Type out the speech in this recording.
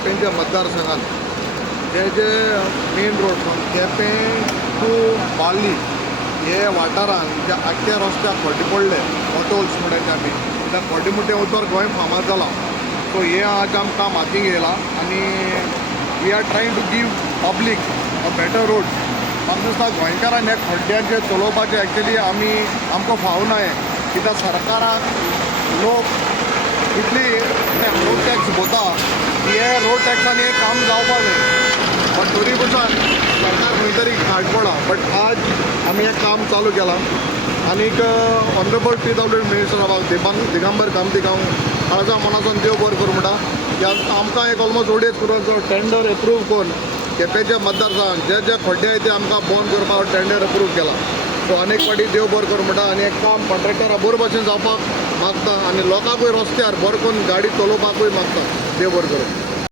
केपेंच्या मतदारसंघात जे main road from Quepem to Balli हे वाठारांत जे आख्या रस्त्याक खड्डे पडले पॉटहोल्स म्हणटात आमी त्या खड्डे मुट्टे उतर गोंय फामाद जाला. सो हे आज आमकां काम हातीक येयला आनी we are trying to give public a better road. म्हाका दिसता गोंयकारान हे खड्ड्यांचे चलोवपाचें एक्चुली आमकां फावना हें, कित्याक सरकाराक लोक इतली रोड टॅक्स भोता की हे रोड टॅक्सांनी काम जावपाक जाय. बट तरी पसून सरकार खंय तरी खाट पडा. बट आज आमी हें काम चालू केलां आनीक ऑनरेबल PWD मिनिस्टर दिगंबर कामतीक हांव काळजा मनासून देव बरें करूं म्हणटा की आमकां एक ऑलमोस्ट 2 days करून टेंडर एप्रूव करून केपेंच्या मतदारसंघात जे खड्डे आहाय ते आमकां बंद करपाक टेंडर एप्रूव केला. सो अनेक फावटी देव बरें करूं म्हणटा आनी एक काम कॉन्ट्रॅक्टरा बरे भशेन जावपाक मागता आनी लोकांकूय रस्त्यार बरें करून गाडी चलोवपाकूय मागता. देव बरें करूं.